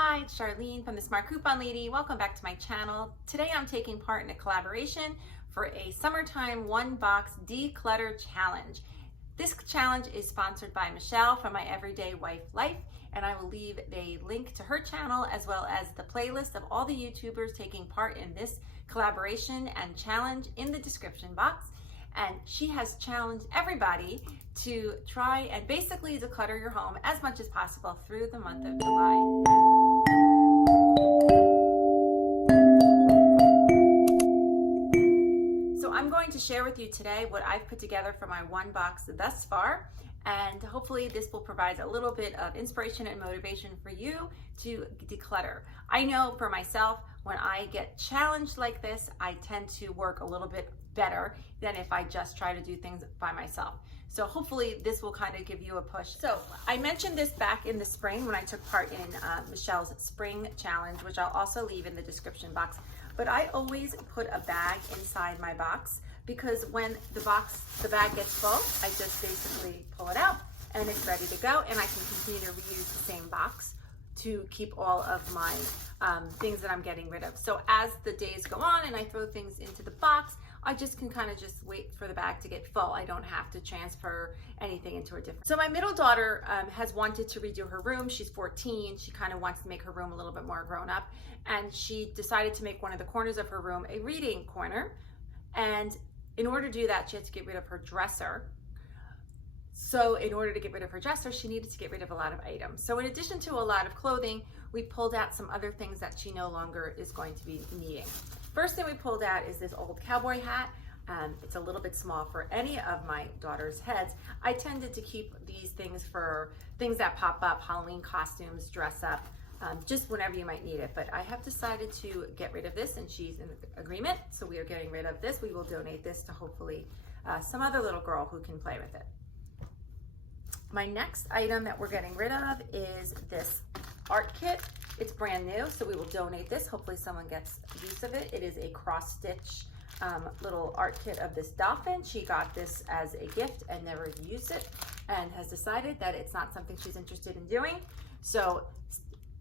Hi, it's Charlene from the Smart Coupon Lady. Welcome back to my channel. Today I'm taking part in a collaboration for a summertime one box declutter challenge. This challenge is sponsored by Michelle from My Everyday Wife Life, and I will leave a link to her channel as well as the playlist of all the YouTubers taking part in this collaboration and challenge in the description box. And she has challenged everybody to try and basically declutter your home as much as possible through the month of July. So I'm going to share with you today what I've put together for my one box thus far, and hopefully this will provide a little bit of inspiration and motivation for you to declutter. I know for myself, when I get challenged like this, I tend to work a little bit better than if I just try to do things by myself. So hopefully this will kind of give you a push. So I mentioned this back in the spring when I took part in Michelle's spring challenge, which I'll also leave in the description box. But I always put a bag inside my box because when the bag gets full, I just basically pull it out and it's ready to go, and I can continue to reuse the same box to keep all of my things that I'm getting rid of. So as the days go on and I throw things into the box, I just can kind of just wait for the bag to get full. I don't have to transfer anything into a different. So my middle daughter has wanted to redo her room. She's 14. She kind of wants to make her room a little bit more grown up. And she decided to make one of the corners of her room a reading corner. And in order to do that, she had to get rid of her dresser. So in order to get rid of her dresser, she needed to get rid of a lot of items. So in addition to a lot of clothing, we pulled out some other things that she no longer is going to be needing. First thing we pulled out is this old cowboy hat. It's a little bit small for any of my daughter's heads. I tended to keep these things for things that pop up, Halloween costumes, dress up, just whenever you might need it. But I have decided to get rid of this, and she's in agreement. So we are getting rid of this. We will donate this to hopefully some other little girl who can play with it. My next item that we're getting rid of is this art kit. It's brand new, so we will donate this. Hopefully someone gets use of it. It is a cross-stitch little art kit of this dolphin. She got this as a gift and never used it and has decided that it's not something she's interested in doing. So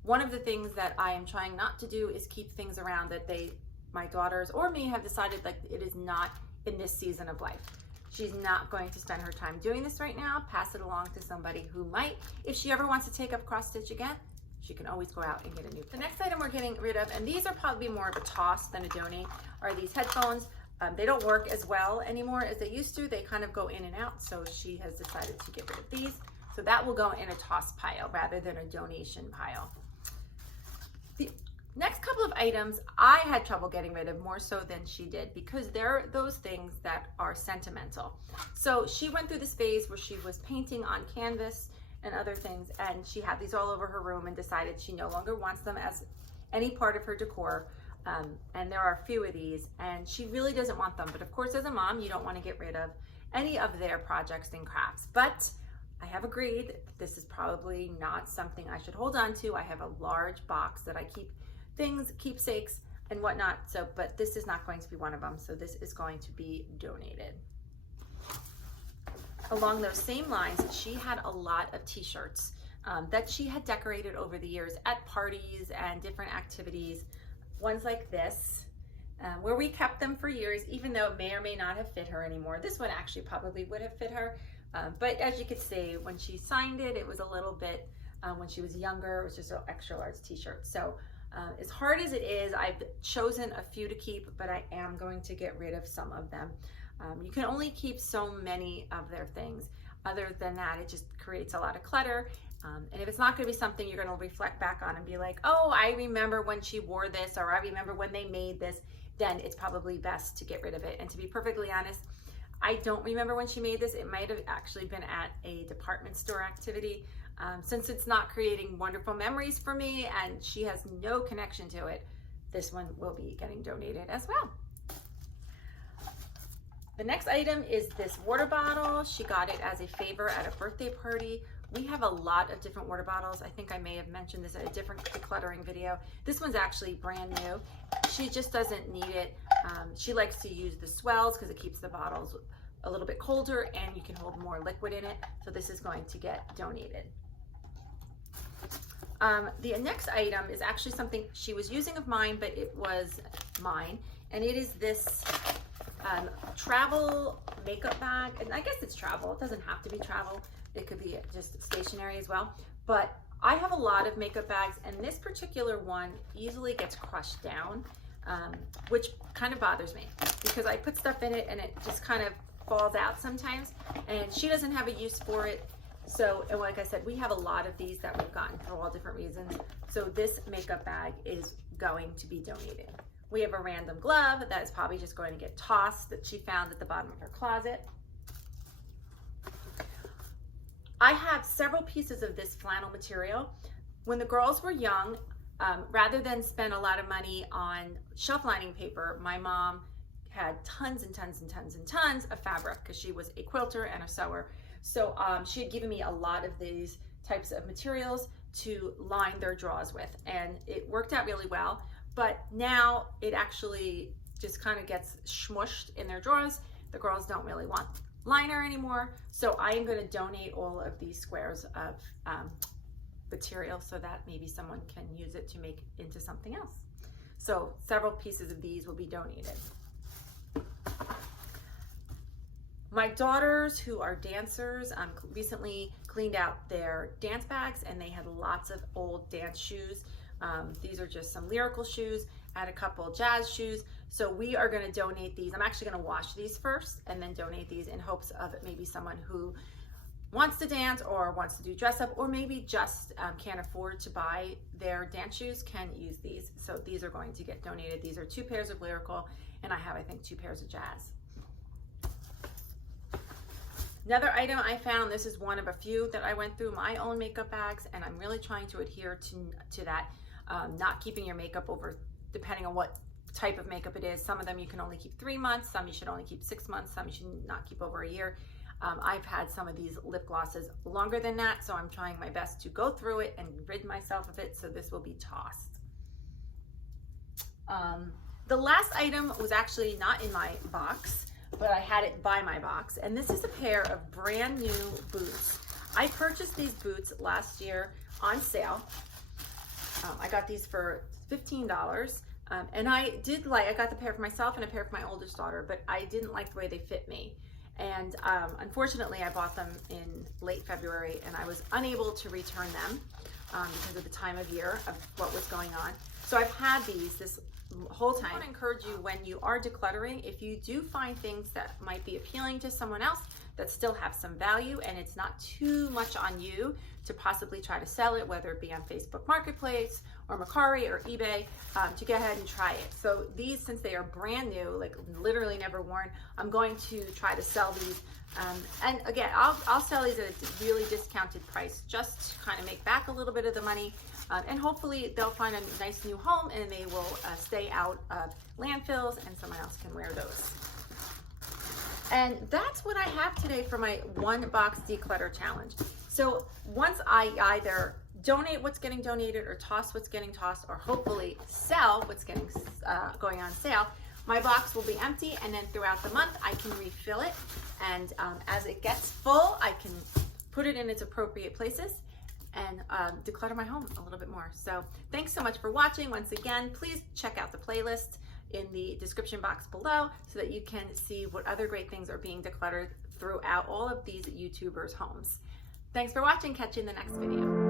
one of the things that I am trying not to do is keep things around that my daughters or me have decided like it is not in this season of life. She's not going to spend her time doing this right now. Pass it along to somebody who might. If she ever wants to take up cross stitch again, she can always go out and get a new. The next item we're getting rid of, and these are probably more of a toss than a donate, are these headphones. They don't work as well anymore as they used to. They kind of go in and out, so she has decided to get rid of these. So that will go in a toss pile rather than a donation pile. The next couple of items I had trouble getting rid of more so than she did because they're those things that are sentimental. So she went through this phase where she was painting on canvas and other things, and she had these all over her room and decided she no longer wants them as any part of her decor. And there are a few of these, and she really doesn't want them. But of course, as a mom, you don't want to get rid of any of their projects and crafts. But I have agreed that this is probably not something I should hold on to. I have a large box that I keep things, keepsakes and whatnot. So, but this is not going to be one of them. So this is going to be donated. Along those same lines, she had a lot of t-shirts that she had decorated over the years at parties and different activities. Ones like this, where we kept them for years, even though it may or may not have fit her anymore. This one actually probably would have fit her. But as you could see, when she signed it, it was a little bit, when she was younger, it was just an extra large t-shirt. So as hard as it is, I've chosen a few to keep, but I am going to get rid of some of them. You can only keep so many of their things. Other than that, it just creates a lot of clutter. And if it's not going to be something you're going to reflect back on and be like, oh, I remember when she wore this, or I remember when they made this, then it's probably best to get rid of it. And to be perfectly honest, I don't remember when she made this. It might have actually been at a department store activity. Since it's not creating wonderful memories for me and she has no connection to it, this one will be getting donated as well. The next item is this water bottle. She got it as a favor at a birthday party. We have a lot of different water bottles. I think I may have mentioned this in a different decluttering video. This one's actually brand new. She just doesn't need it. She likes to use the swells because it keeps the bottles a little bit colder and you can hold more liquid in it. So this is going to get donated. The next item is actually something she was using of mine, but it was mine, and it is this travel makeup bag. And I guess it's travel. It doesn't have to be travel. It could be just stationary as well. But I have a lot of makeup bags, and this particular one easily gets crushed down, which kind of bothers me because I put stuff in it and it just kind of falls out sometimes, and she doesn't have a use for it. So, and like I said, we have a lot of these that we've gotten for all different reasons. So this makeup bag is going to be donated. We have a random glove that is probably just going to get tossed that she found at the bottom of her closet. I have several pieces of this flannel material. When the girls were young, rather than spend a lot of money on shelf lining paper, my mom had tons and tons and tons and tons of fabric because she was a quilter and a sewer. So she had given me a lot of these types of materials to line their drawers with, and it worked out really well. But now it actually just kind of gets smushed in their drawers. The girls don't really want liner anymore. So I am going to donate all of these squares of material so that maybe someone can use it to make into something else. So several pieces of these will be donated. My daughters, who are dancers, recently cleaned out their dance bags, and they had lots of old dance shoes. These are just some lyrical shoes. I had a couple jazz shoes. So we are going to donate these. I'm actually going to wash these first and then donate these in hopes of maybe someone who wants to dance or wants to do dress up, or maybe just can't afford to buy their dance shoes can use these. So these are going to get donated. These are 2 pairs of lyrical, and I have, I think, 2 pairs of jazz. Another item I found, this is one of a few that I went through, my own makeup bags, and I'm really trying to adhere to that, not keeping your makeup over, depending on what type of makeup it is. Some of them you can only keep 3 months, some you should only keep 6 months, some you should not keep over a year. I've had some of these lip glosses longer than that, so I'm trying my best to go through it and rid myself of it, so this will be tossed. The last item was actually not in my box, but I had it by my box, and this is a pair of brand new boots. I purchased these boots last year on sale. I got these for $15, and I got the pair for myself and a pair for my oldest daughter, but I didn't like the way they fit me. And unfortunately, I bought them in late February, and I was unable to return them because of the time of year of what was going on. So I've had these this whole time. I want to encourage you, when you are decluttering, if you do find things that might be appealing to someone else that still have some value and it's not too much on you to possibly try to sell it, whether it be on Facebook Marketplace or Mercari or eBay, to go ahead and try it. So these, since they are brand new, like literally never worn, I'm going to try to sell these. And again, I'll sell these at a really discounted price just to kind of make back a little bit of the money. And hopefully they'll find a nice new home and they will stay out of landfills and someone else can wear those. And that's what I have today for my 1 box declutter challenge. So once I either donate what's getting donated or toss what's getting tossed, or hopefully sell what's getting going on sale, my box will be empty, and then throughout the month I can refill it, and as it gets full I can put it in its appropriate places and declutter my home a little bit more. So thanks so much for watching. Once again, please check out the playlist in the description box below so that you can see what other great things are being decluttered throughout all of these YouTubers' homes. Thanks for watching. Catch you in the next video.